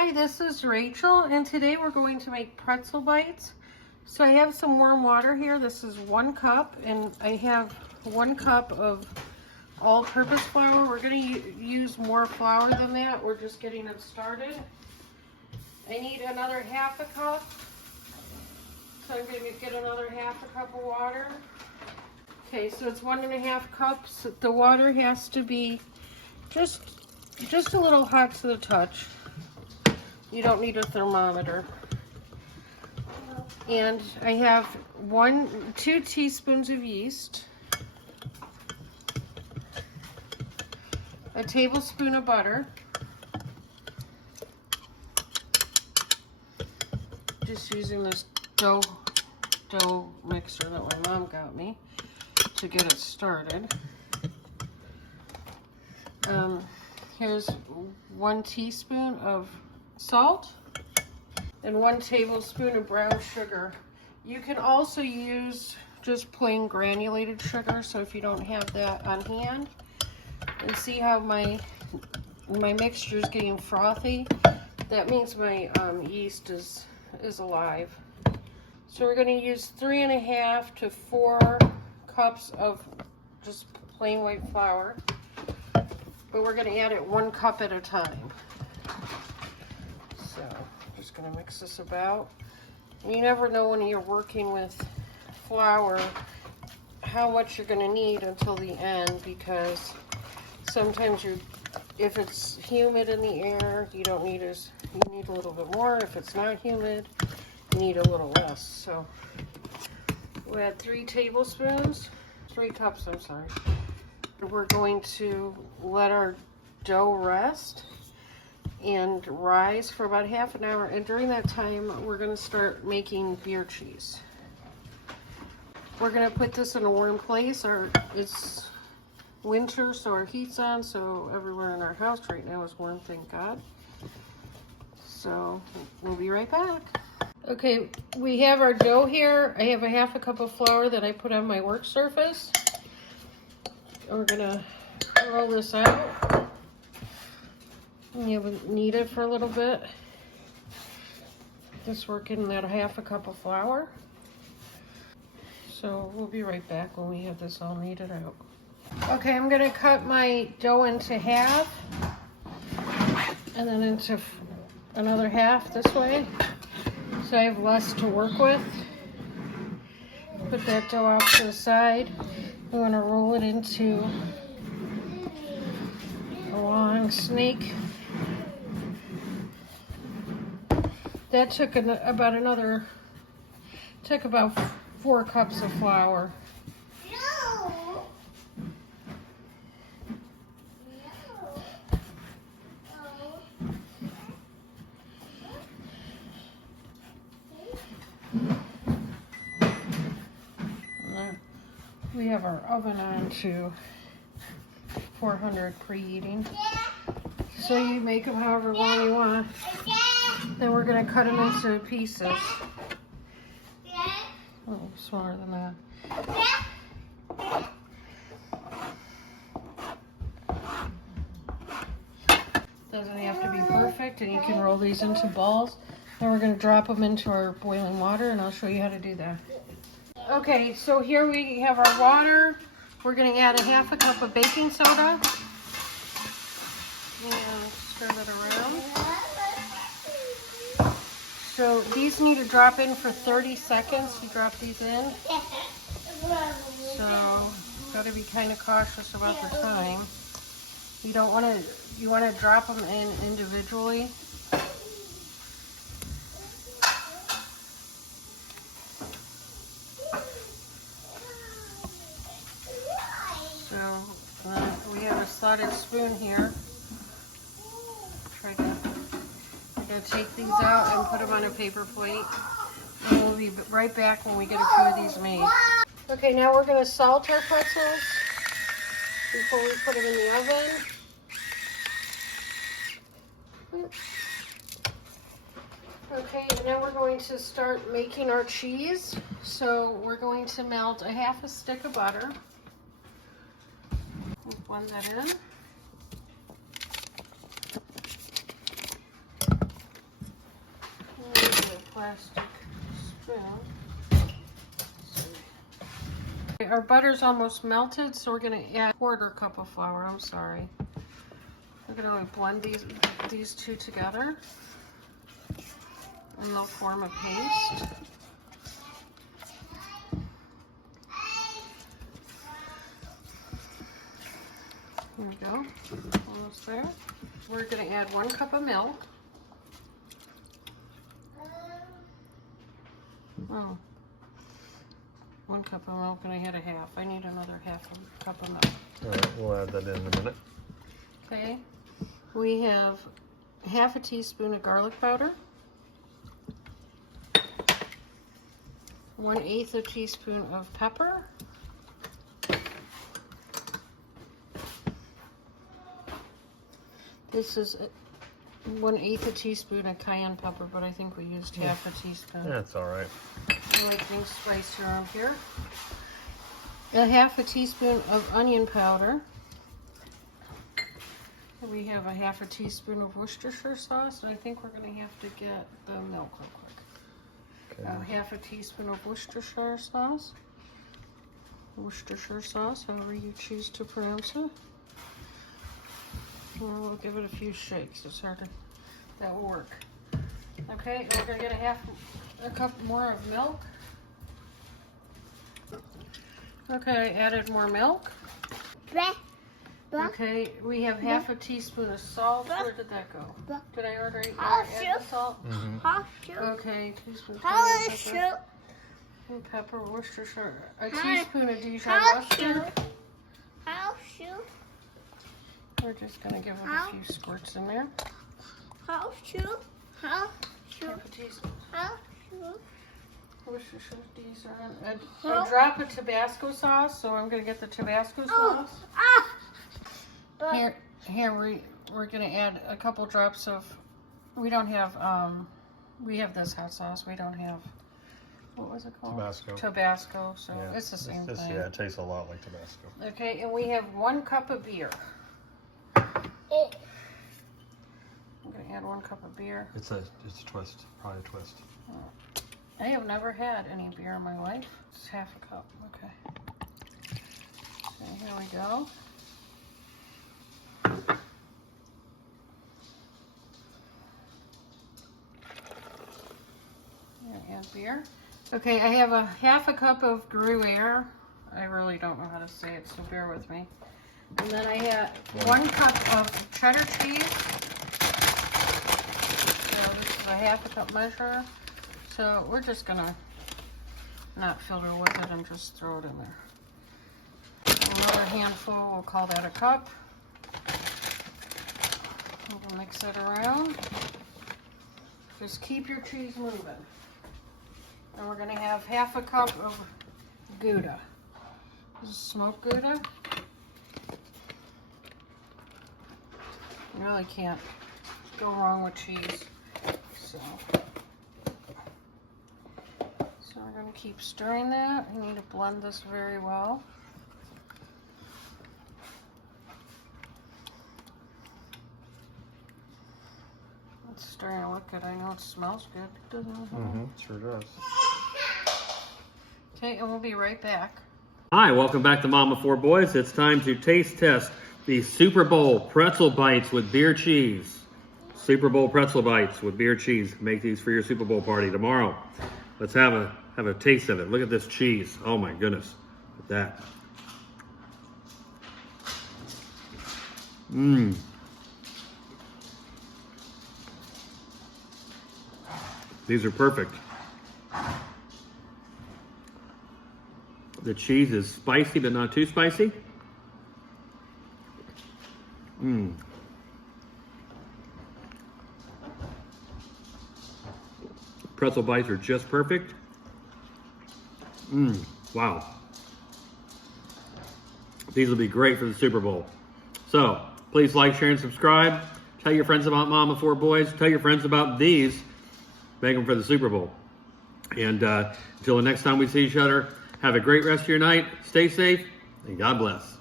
Hi, this is Rachel, and today we're going to make pretzel bites. So I have some warm water here. This is 1 cup, and I have 1 cup of all-purpose flour. We're going to use more flour than that. We're just getting it started. I need another half a cup, so I'm going to get another half a cup of water. Okay, so it's 1.5 cups. The water has to be just a little hot to the touch. You don't need a thermometer. And I have 2 teaspoons of yeast, a tablespoon of butter, just using this dough mixer that my mom got me to get it started. Here's 1 teaspoon of salt and 1 tablespoon of brown sugar. You can also use just plain granulated sugar, so if you don't have that on hand, and see how my mixture is getting frothy, that means my yeast is alive. So we're going to use 3.5 to 4 cups of just plain white flour, but we're going to add it 1 cup at a time. So just going to mix this about. And you never know when you're working with flour how much you're going to need until the end, because sometimes if it's humid in the air, you need a little bit more. If it's not humid, you need a little less. So we'll add 3 cups, I'm sorry. We're going to let our dough rest and rise for about half an hour, and during that time we're going to start making beer cheese. We're going to put this in a warm place. It's winter, so our heat's on, so everywhere in our house right now is warm, thank God. So we'll be right back. Okay, we have our dough here. I have a half a cup of flour that I put on my work surface. We're going to roll this out. You will knead it for a little bit. Just working that half a cup of flour. So we'll be right back when we have this all kneaded out. Okay, I'm going to cut my dough into half and then into another half this way, so I have less to work with. Put that dough off to the side. I'm going to roll it into a long snake. That took about 4 cups of flour. We have our oven on to 400 preheating. So you make them however long you want. Then we're going to cut them into pieces. Oh, smaller than that. Doesn't have to be perfect, and you can roll these into balls. Then we're going to drop them into our boiling water, and I'll show you how to do that. Okay, so here we have our water. We're going to add a half a cup of baking soda. And stir that around. So these need to drop in for 30 seconds. You drop these in. So got to be kind of cautious about the time. You don't want to. You want to drop them in individually. So we have a slotted spoon here. We're going to take these out and put them on a paper plate. And we'll be right back when we get a few of these made. Okay, now we're going to salt our pretzels before we put them in the oven. Okay, and now we're going to start making our cheese. So we're going to melt a half a stick of butter. Blend that in. plastic spoon. Okay, our butter's almost melted, so we're going to add a 1/4 cup of flour. I'm sorry. We're going to blend these two together, and they'll form a paste. There we go. Almost there. We're going to add 1 cup of milk. Oh. 1 cup of milk, and I had a half. I need another half a cup of milk. All right, we'll add that in a minute. Okay. We have 1/2 teaspoon of garlic powder, 1/8 teaspoon of pepper, this is 1/8 teaspoon of cayenne pepper, but I think we used 1/2 teaspoon. That's all right. I like things spicy around here. 1/2 teaspoon of onion powder. We have 1/2 teaspoon of Worcestershire sauce, and I think we're going to have to get the milk real quick. Okay. 1/2 teaspoon of Worcestershire sauce. Worcestershire sauce, however you choose to pronounce it. And we'll give it a few shakes. It's hard to, that will work. Okay, and we're going to get a cup more of milk. Okay, I added more milk. Okay, we have 1/2 teaspoon of salt. Where did that go? Did I already add the salt? Mm-hmm. Okay, teaspoon of pepper. And pepper, Worcestershire. A teaspoon of Dijon mustard. We're just going to give it a few squirts in there. 1/2 teaspoon. Worcestershire, Dijon. A drop of Tabasco sauce, so I'm going to get the Tabasco sauce. Here we're going to add a couple drops of, we don't have, we have this hot sauce. We don't have, what was it called? Tabasco. Tabasco, so Yeah, it's the same thing. Yeah, it tastes a lot like Tabasco. Okay, and we have 1 cup of beer. I'm going to add 1 cup of beer. It's a twist, probably a twist. I have never had any beer in my life. It's 1/2 cup, okay. So here we go. Add beer. Okay, I have 1/2 cup of Gruyere. I really don't know how to say it, so bear with me. And then I have 1 cup of cheddar cheese. So this is a 1/2 cup measure. So we're just gonna not filter with it and just throw it in there. Another handful, we'll call that a cup. We'll mix it around. Just keep your cheese moving. And we're gonna have 1/2 cup of Gouda. This is smoked Gouda. You really can't go wrong with cheese. So we're going to keep stirring that. You need to blend this very well. It's starting to look good. I know it smells good, doesn't it? Mm-hmm, sure does. Okay, and we'll be right back. Hi, welcome back to Mom of 4 Boys. It's time to taste test the Super Bowl pretzel bites with beer cheese. Super Bowl pretzel bites with beer cheese. Make these for your Super Bowl party tomorrow. Let's have a taste of it. Look at this cheese. Oh my goodness. Look at that. Mmm. These are perfect. The cheese is spicy, but not too spicy. Mmm. Pretzel bites are just perfect. Mmm. Wow. These will be great for the Super Bowl. So, please like, share, and subscribe. Tell your friends about Mom of 4 Boys. Tell your friends about these. Make them for the Super Bowl. And until the next time we see each other, have a great rest of your night. Stay safe, and God bless.